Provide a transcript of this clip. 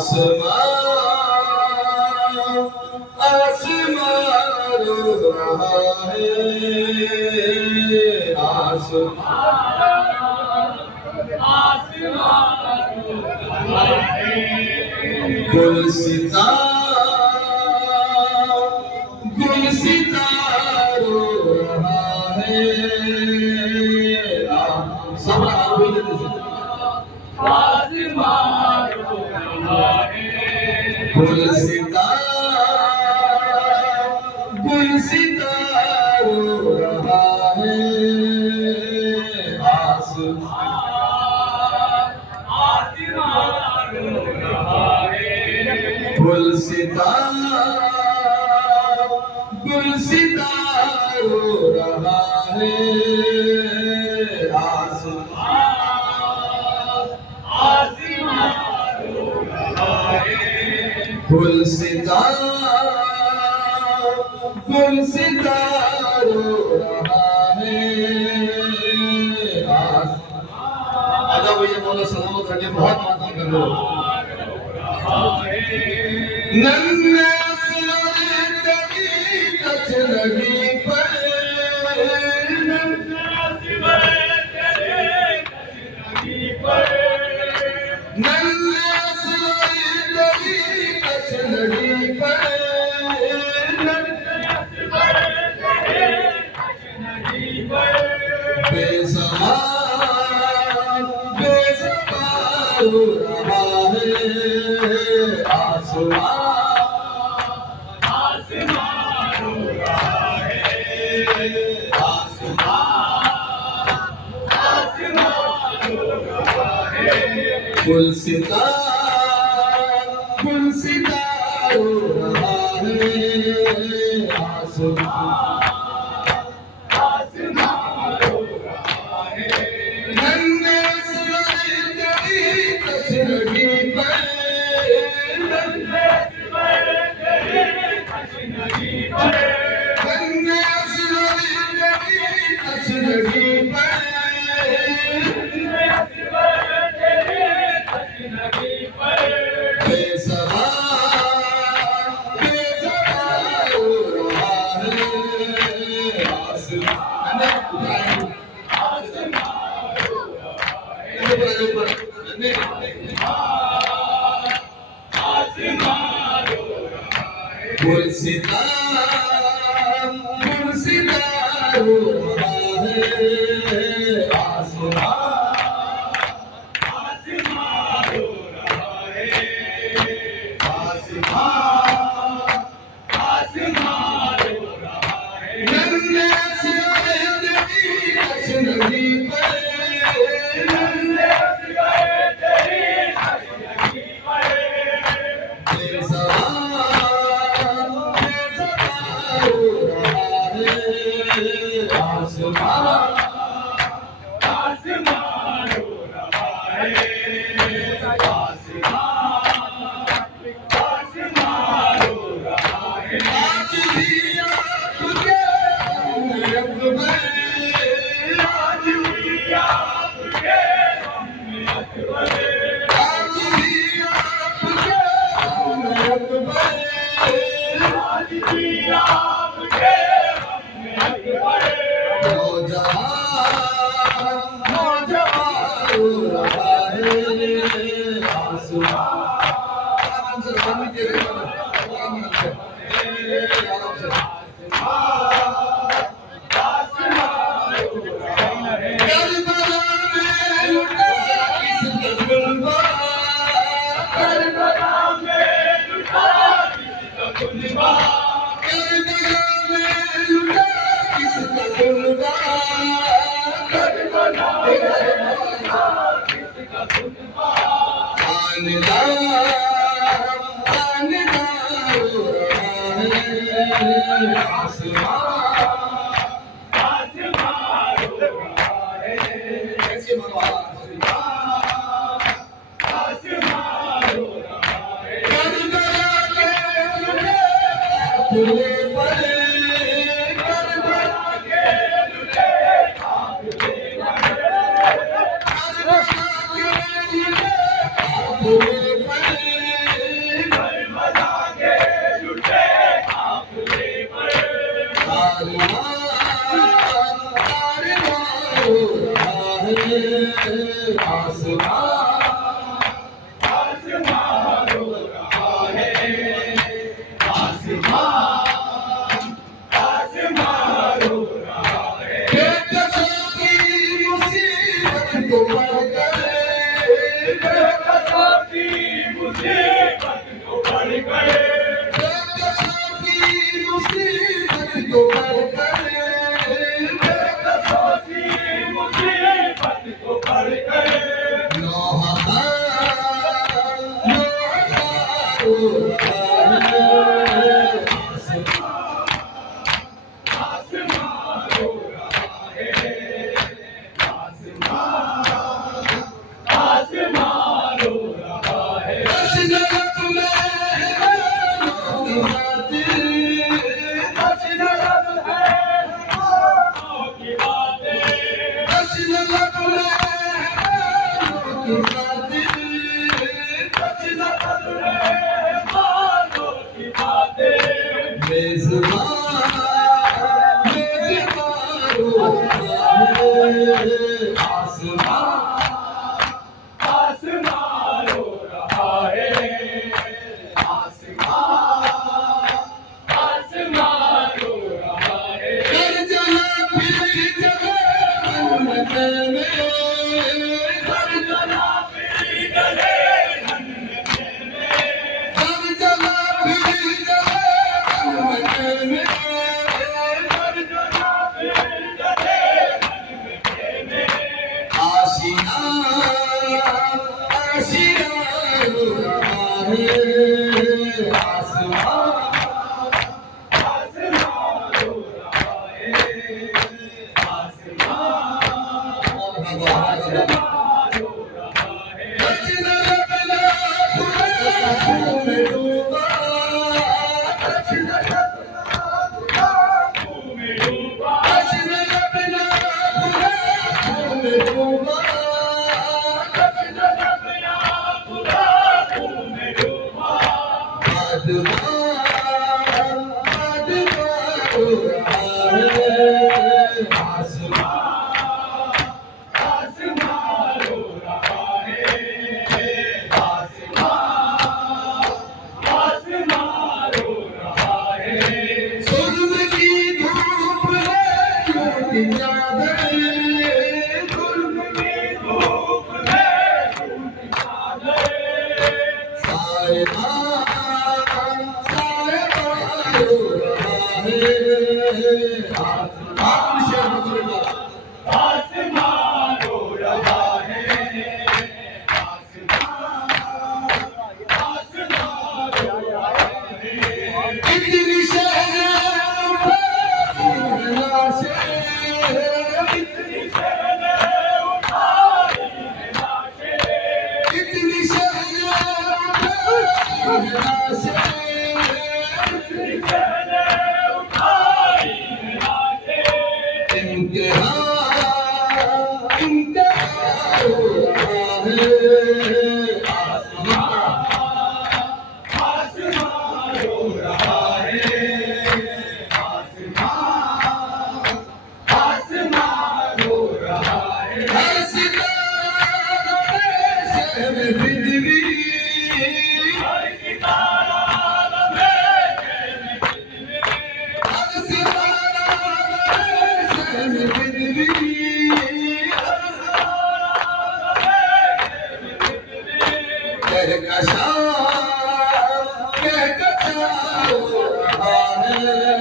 आसमां आसमां रो रहा है, आसमां आसमां रो रहा है। गुलसिता गुलसिता रो रहा है। सब आसमां रो रहा है। गुलसिता गुलसिता रो रहा है। आसमां आसमां रो रहा है। गुलसिता गुलसिता रो रहा है। आसमां आसमां रो रहा है। गुलसिता गुलसिता रो रहा है। आजा भैया मौला सलामत रखे, बहुत माता कर लो। नन्हे असलरे तेरी कछ नहीं पर, नन्हे असलरे तेरे कछ नहीं पर, नन्हे असलरे तेरी कछ नहीं पर, नन्हे असलरे तेरे कछ नहीं पर। बेसहार बेसहार रो रहा है। आसमां आसमां रो रहा है। आसमां आसमां रो रहा है। गुलसिता गुलसिता रो रहा है। आसमां आसमां रो रहा है। नन्हे असलरे तेरी कसरगी पर, नन्हे असलरे तेरी कसरगी पर, नन्हे असलरे तेरी कसरगी पर, नन्हे असलरे तेरी कसरगी पर। बेसहार बेसहार रो रहा है। आसमां गुलसिता गुलसिता रो रहा है। आसमां आसमां रो रहा है। आसमां आसमां रो रहा है। नन्हे असलरे तेरी कसरगी पर, नन्हे असलरे तेरी कसरगी पर। बेसहार बेसहार रो रहा है। आसमां आसमां रो रहा है। आसमां आसमां रो रहा है। आज भी आपके अकबर, आज भी आपके अकबर, आज भी आपके अकबर, आज भी आपके अकबर। नौजवान नौजवान रो रहा है। आसमां आराम से बंद के आराम से आराम से। आसमां रो रहा है। करबला में लुटा किसका गुलबा, करबला में लुटा किसका गुलबा, करबला में लुटा किसका गुलबा, करबला में लुटा किसका गुलबा। खानदान खानदान रो रहा है। आसमां आसमां रो रहा है। कैसे मनवाला आसमां रो रहा है। करबला के लुटे काफिले पर, करबला के लुटे काफिले पर, करबला के लुटे काफिले पर, आसमां रो रहा है, आसमां रो रहा है। बेकसों की मुसीबत को बढ़कर, बेकसों की मुसीबत को बढ़कर, बेकसों की मुसीबत को बढ़कर, बेकसों की मुसीबत को बढ़कर कहता